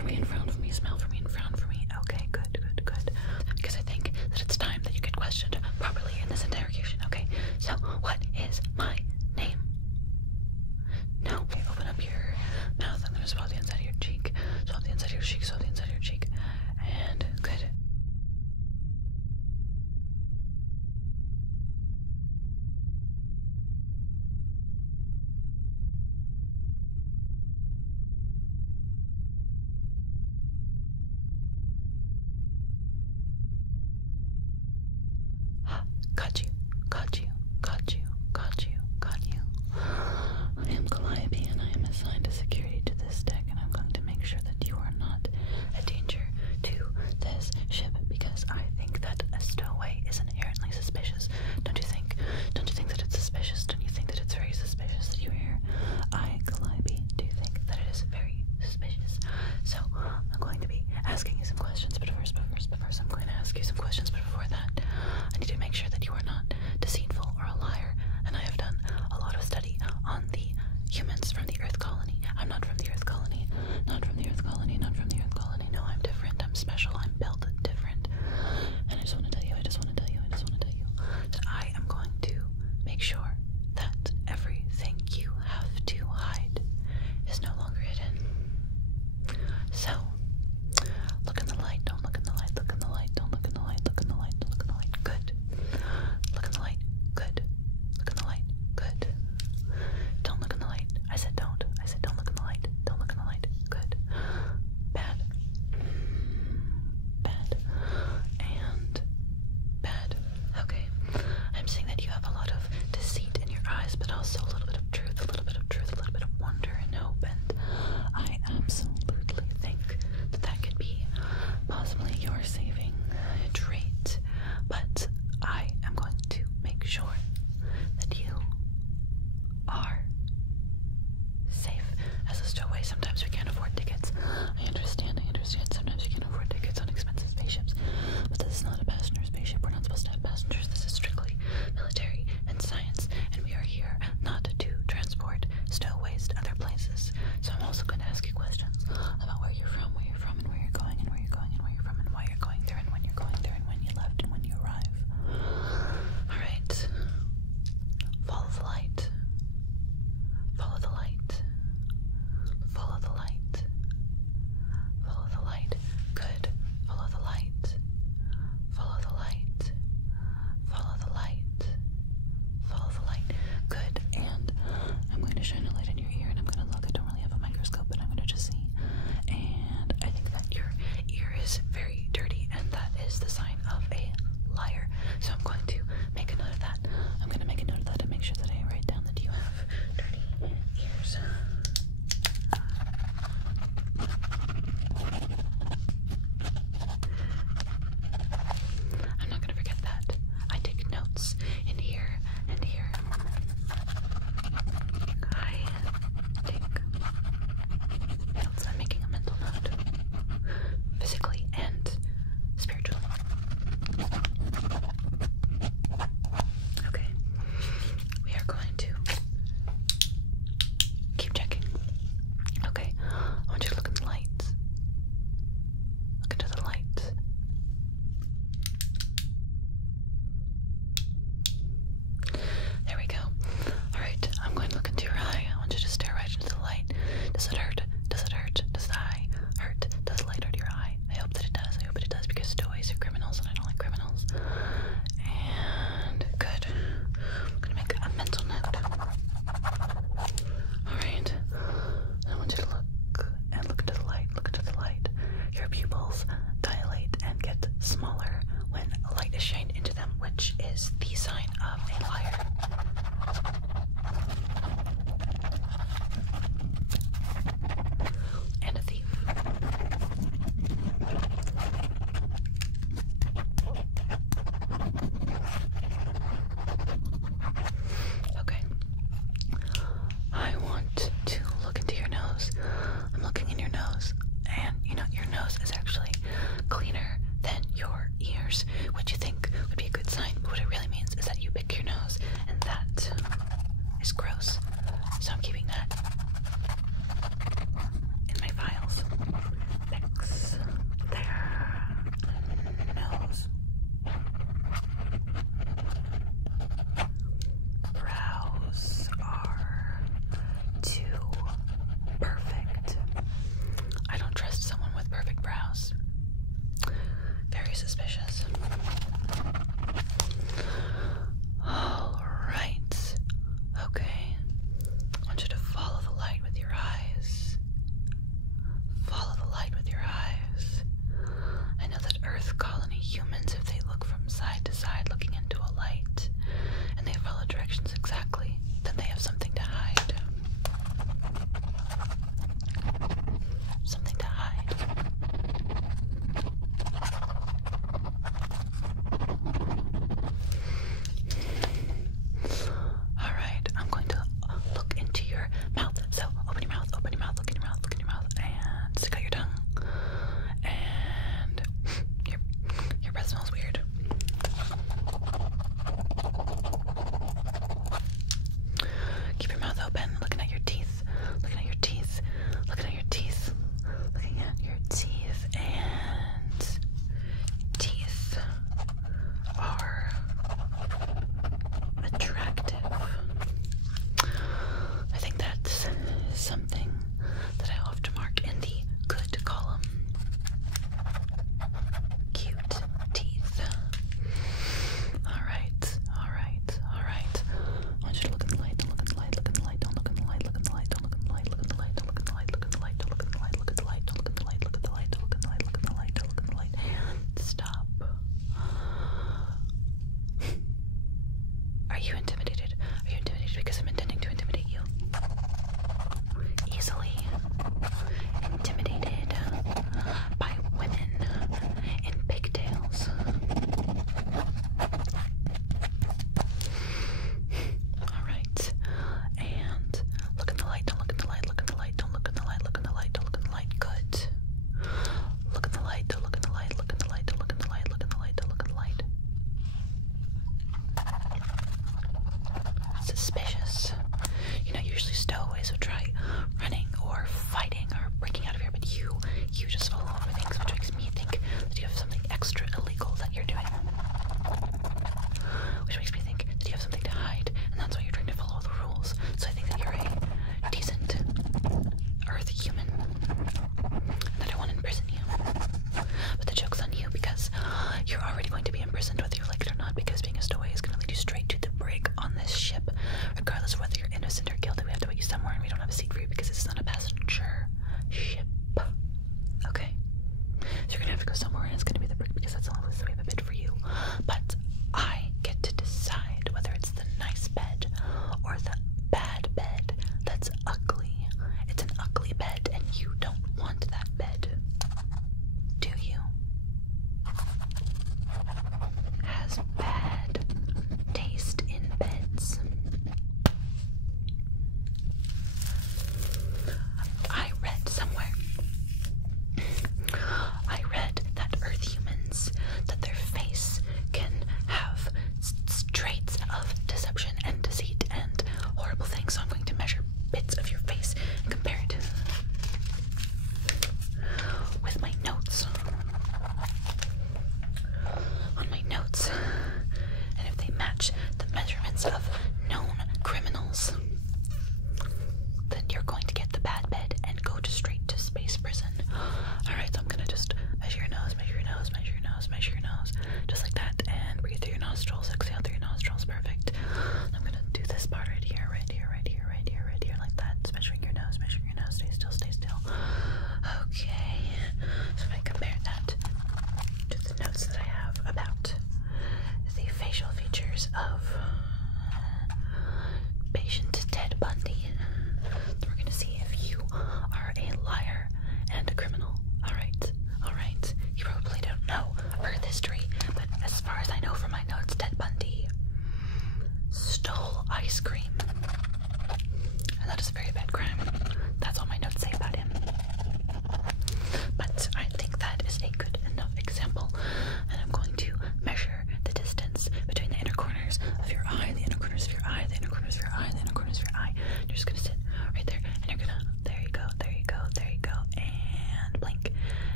for me and frown for me, smile for me and frown for me. Okay, good, good, good. Because I think that it's time that you get questioned properly in this interrogation. Okay, so what is my name? No, okay, open up your mouth. I'm gonna swab the inside of your cheek, swab the inside of your cheek, swab the inside of your cheek, and good. Got you, got you, got you, got you, got you. I am Calliope and I am assigned to security to this deck, and I'm going to make sure that you are not a danger to this ship, because I think that a stowaway is inherently suspicious. Don't you think? Don't you think that it's suspicious? Don't you think that it's very suspicious that you're here? I, Calliope, do think that it is very suspicious. So I'm going to be asking you some questions, but first I'm going to ask you some questions, but before that, I need to make sure that you are not deceitful or a liar, and I have done a lot of study on the humans from the Earth colony. I'm not from the Earth colony, not from the Earth colony, not from the Earth colony. No, I'm different, I'm special, I'm built different. And I just want to tell you that I am going to make sure that everything you have to hide is no longer hidden. So, look in the light, don't look in the light, look in the light, don't look in the light, look in the light, don't look in the light, good. Look in the light, good. Look in the light, good. Don't look in the light. I said don't look in the light. Don't look in the light. Good. Bad. Bad. And bad. Okay. I'm seeing that you have a lot of deceit in your eyes, but also a little bit of truth, a little bit of truth, a little bit of wonder and hope, and I absolutely think that that could be possibly your saving trait, but I am going to make sure that you are safe. As a stowaway, sometimes we can't afford tickets. I understand, sometimes we can't afford tickets on expensive spaceships, but this is not a passenger spaceship. We're not supposed to have passengers. This is strictly military and science, and we are here not to transport stowaways to other places. So I'm also going to ask you questions about where you're from, and where you're going, and where you're going, and where you're from, and why you're going there, and when you're going there, and when you left, and when you arrive. Alright. Follow the light. Follow the light. Follow the light. Follow the light. Good. Follow the light. Follow the light. Follow the light. Follow the light. Good. And I'm going to shine a light in your ear, and I'm going to look. I don't really have a microscope, but I'm going to just see. And I think that your ear is very dirty, and that is the sign of a liar. So I'm going to make a note of that. I'm going to make a note of that and make sure that I write down that you have dirty ears. I'm not going to forget that. I take notes in here and here. I take notes. I'm making a mental note, physically and spiritually. Okay, we are going to keep checking. Okay, I want you to look in the light. Look into the light. There we go. Alright, I'm going to look into your eye. I want you to stare right into the light. Does it hurt? Does it hurt? Does the eye hurt? Does the light hurt your eye? I hope that it does. I hope that it does, because stowaways are criminals and I don't like criminals. And good. I'm gonna make a mental note. Alright. I want you to look and look into the light. Look into the light. Your pupils dilate and get smaller when light is shined into them, which is the sign of a liar. And a thief. Okay. I want to look into your nose.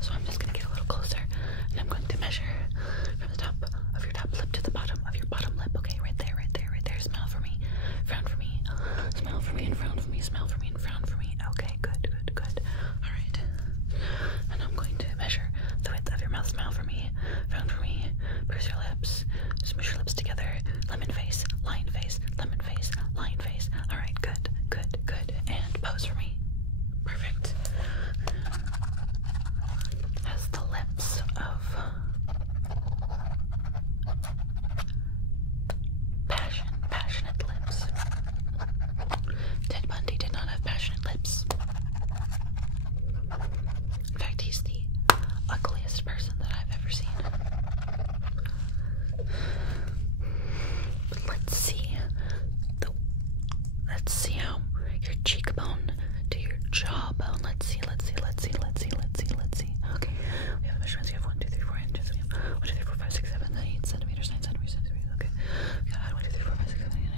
So I'm just gonna get a little closer, and I'm going to measure from the top of your top lip to the bottom of your bottom lip. Okay, right there, right there, right there. Smile for me, frown for me, smile for me, and frown for me, smile for me, and frown for me. Okay, good, good, good. All right. And I'm going to measure the width of your mouth. Smile for me, frown for me, purse your lips, smush your lips together. Lemon face, line face, lemon face, line face. All right, good, good, good. And pose for me. Perfect. Has the lips of passionate lips. Ted Bundy did not have passionate lips. In fact, he's the ugliest person that I've ever seen. But let's see how your cheekbone to your jawbone. Let's see. Okay, we have measurements. We have 1, 2, 3, 4 inches. We have 1, 2, 3, 4, 5, 6, 7, 8 centimeters, 9 centimeters. Okay, we got 1, 2, 3, 4, 5, 6, 7, 8, 9.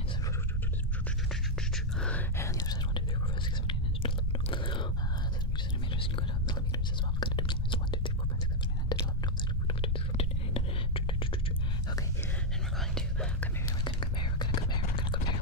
And the other side, 1, 2, 3, 4, 5, 6, 7, 8, 9, centimeters. You got millimeters as well. Got to do millimeters. 1, 2, 3, 4, 5, 6, 7, 8, 9, 10, 11, 12, 13, 14, 15, 16, 17, 18, 19. Okay, and we're going to compare. We're gonna compare. And we're gonna compare.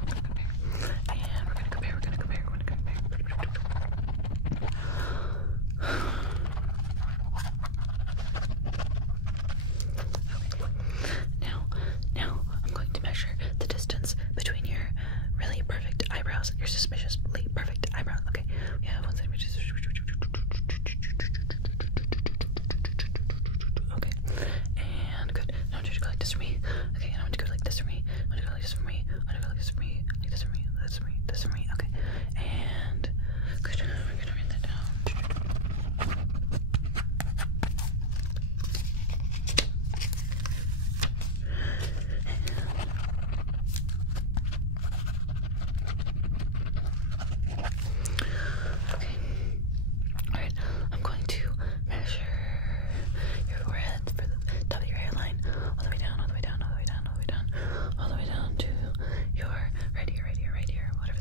Now I'm going to measure the distance between your really perfect eyebrows, your suspiciously perfect eyebrows. Okay, we have 1 centimeter. Okay, and good. Now I want you to go like this for me. Okay, and I want you to go like this for me. I want you to go like this for me. I want you to go like this for me. Like this for me. This for me. This for me. Okay, and good. We're gonna write that down. Okay. Alright, I'm going to measure your forehead for the top of your hairline, all the way down, all the way down, all the way down, all the way down, all the way down to your right here, whatever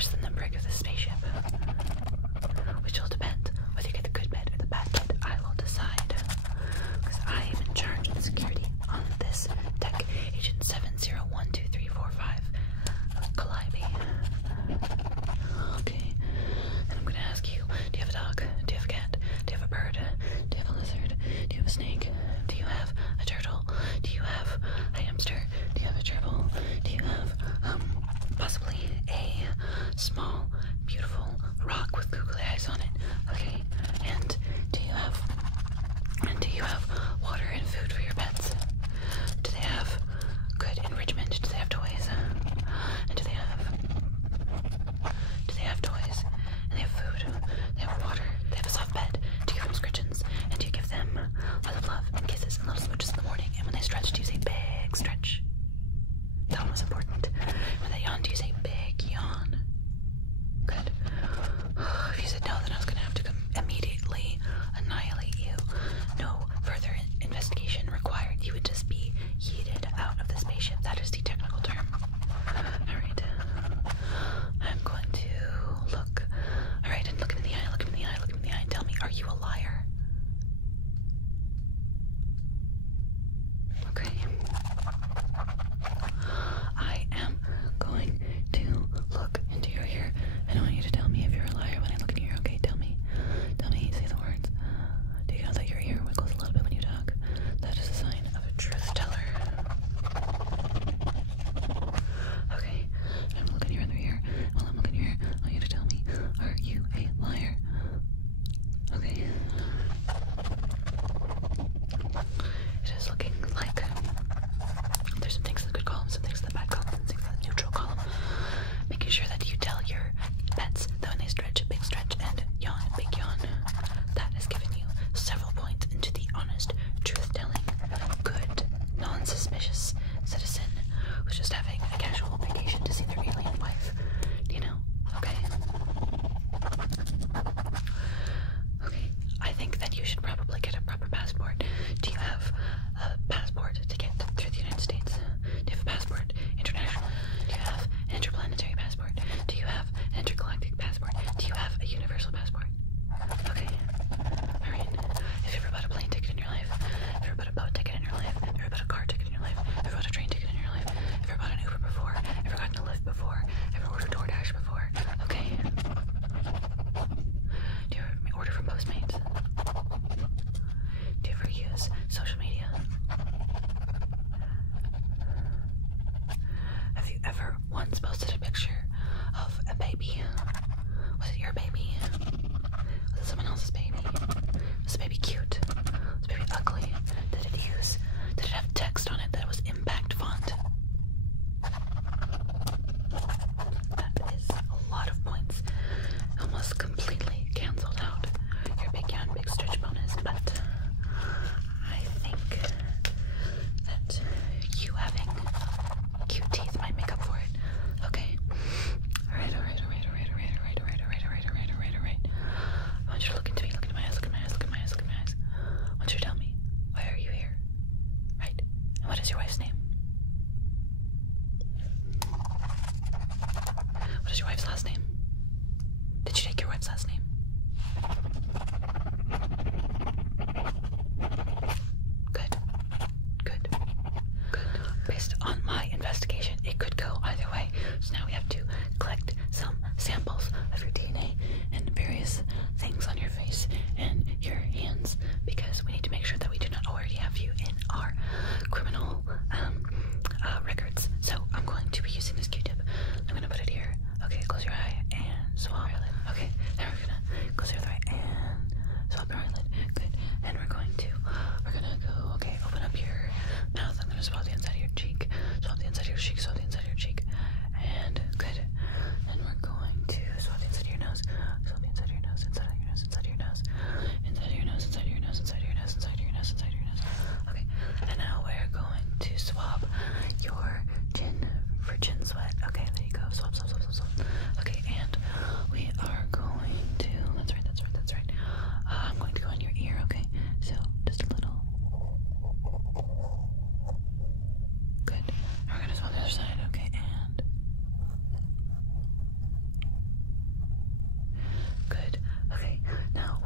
worse than the brig of the spaceship. Which will depend whether you get the good bed or the bad bed. I will decide. Because I am in charge of the security on this deck. Agent 70123445. Calliope. Okay. And I'm gonna ask you, do you have a dog? Do you have a cat? Do you have a bird? Do you have a lizard? Do you have a snake? Do you have a turtle? Do you have a hamster? Do you have a gerbil? Do you have possibly a small, beautiful rock with googly eyes on it? Okay. And do you have water and food for your pets? Do they have good enrichment? Do they have toys? And do they have toys? And they have food? They have water? They have a soft bed? Do you give them scritchins? And do you give them lots of love and kisses and little smooches in the morning? And when they stretch, do you say big stretch? That one was important. When they yawn, do you say big yawn? Good. If you said no, then I was going to have to immediately annihilate you. No further investigation required. You would just be yeeted out of the spaceship. That is the technical term. Alright. I'm going to look. Alright, and look him in the eye, look him in the eye, look him in the eye, and tell me, are you a liar? Okay. I am going to look into your ear, and I want you to tell me if you're a liar when I look into your ear. Okay, tell me, say the words. Do you know that your ear wiggles a little bit when you talk? That is a sign of a truth teller. Okay, I'm looking in your other ear. While I'm looking in your ear, I want you to tell me, are you a liar? Okay. It is looking like there's some things in the good column, some things in the bad column, some things in the neutral column. Making sure that you tell your pets that when they stretch, a big stretch, and yawn, big yawn. That has given you several points into the honest, truth-telling, good, non-suspicious citizen who's just having a casual vacation to see their alien wife. Do you know? Okay. Okay. I think that you should probably get a proper passport. Do you have a passport to get through the United States? Do you have a passport international? Do you have an interplanetary passport? Do you have an intergalactic passport? Do you have a universal passport? Okay. Alright. Have you ever bought a plane ticket in your life? Have you ever bought a boat ticket in your life? Have you ever bought a car ticket in your life? Have you ever bought a train ticket in your life? Have you ever bought an Uber before? Have you ever gotten a Lyft before? Have you ever ordered DoorDash before? Okay. Do you ever order from Postmates? Do you ever use social media? Have you ever once posted a picture of a baby? Was it your baby? Was it someone else's baby? Was the baby cute? Was the baby ugly? Did it have text on it that was impact font? That is a lot of points. Almost completely canceled out your big yawn, big stretch bonus, but I think that you having cute teeth might make up for it. Okay. Alright. I want you to look into me, look into my eyes, look in my eyes, look in my eyes, look in my eyes. I want you to tell me, why are you here? Right? And what is your wife's name? What is your wife's last name? Did you take your wife's last name? Good. Based on my investigation, it could go either way. So now we have to collect some samples of your DNA and various things on your face and your hands, because we need to make sure that we do not already have you in our criminal records. So I'm going to be using this Q-tip. I'm going to put it here. Okay, close your eye and swab. Okay, now we're gonna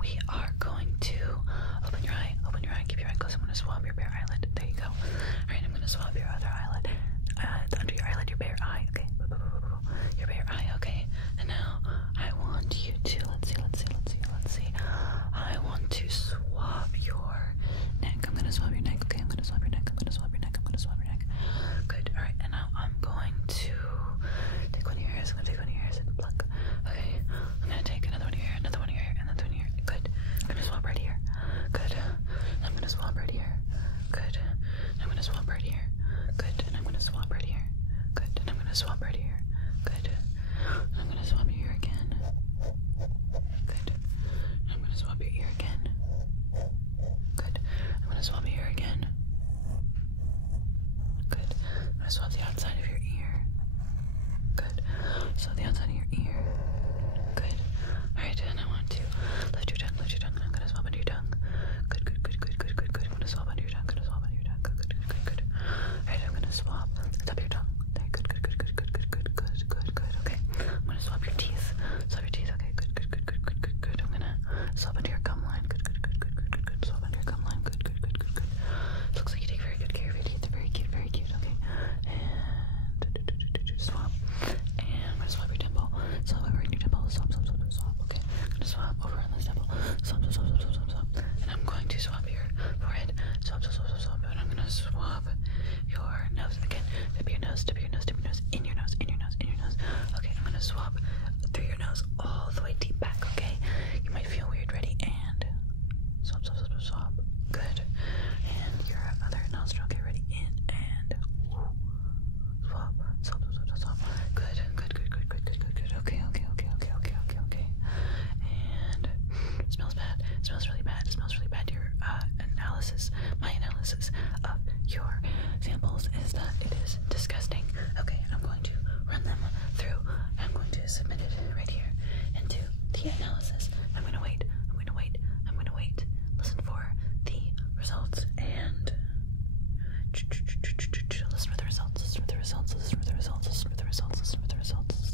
we are going to open your eye, keep your eye closed. I'm going to swab your bare eyelid. There you go. Alright, I'm going to swab your other eyelid. Under your eyelid, your bare eye, okay? Your bare eye, okay? And now I want you to, let's see. I want to swab your neck. I'm going to swab your neck, okay? I'm going to swab your neck. Good, alright, and now I'm going to take one of your hairs. I'm going to take one of your hairs and pluck. Okay, I'm going to take another one of your hair, another one of your hair, another one of your hair. Good. I'm going to swab right here. Good. I'm going to swab right here. Good. I'm going to swab right here. Good. And I'm going to swab right here. Good. And I'm going to swab right here. Good. And I'm going to swab your ear again. Good. And I'm going to swab your ear again. Good. I'm going to swab your ear again. Good. I'm going to swab the outside of your ear. Good. Swab the outside of your ear. Good. Alright, and I want to lift your tongue, and I'm going to swab under your tongue. Good. I'm going to swab under your tongue, Good. Alright, I'm going to swab the top of your tongue. There, good. Okay. I'm going to swab your teeth. Okay, good. I'm going to swab under your gum line. Good. Swab under your gum line. Good. Looks like you take very good care of your teeth. They're very cute, okay. And swab. And I'm going to swab your temple. Swab over in your temple. Swab. Okay. I'm going to swab over on this temple. Swab. And I'm going to swab your forehead. Swab. And I'm going to swab your nose again. Tip your nose, in your nose. Okay, I'm going to swab through your nose all the way deep back, okay? You might feel weird. Ready? And swab. Good. And your other nostril. Okay, ready? In and swab. Good. Okay. And it smells bad. It smells really bad. Your my analysis of your samples is that it is disgusting. Okay, I'm going to run them through. I'm going to submit it right here into the analysis. I'm going to wait. Listen for the results and listen for the results.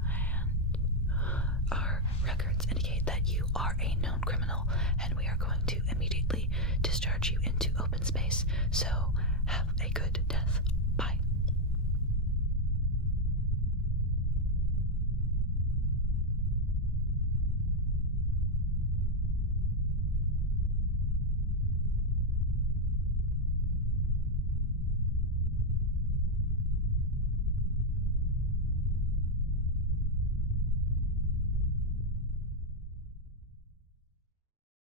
And our records indicate that you are a known criminal, and we are going to immediately discharge you into open space.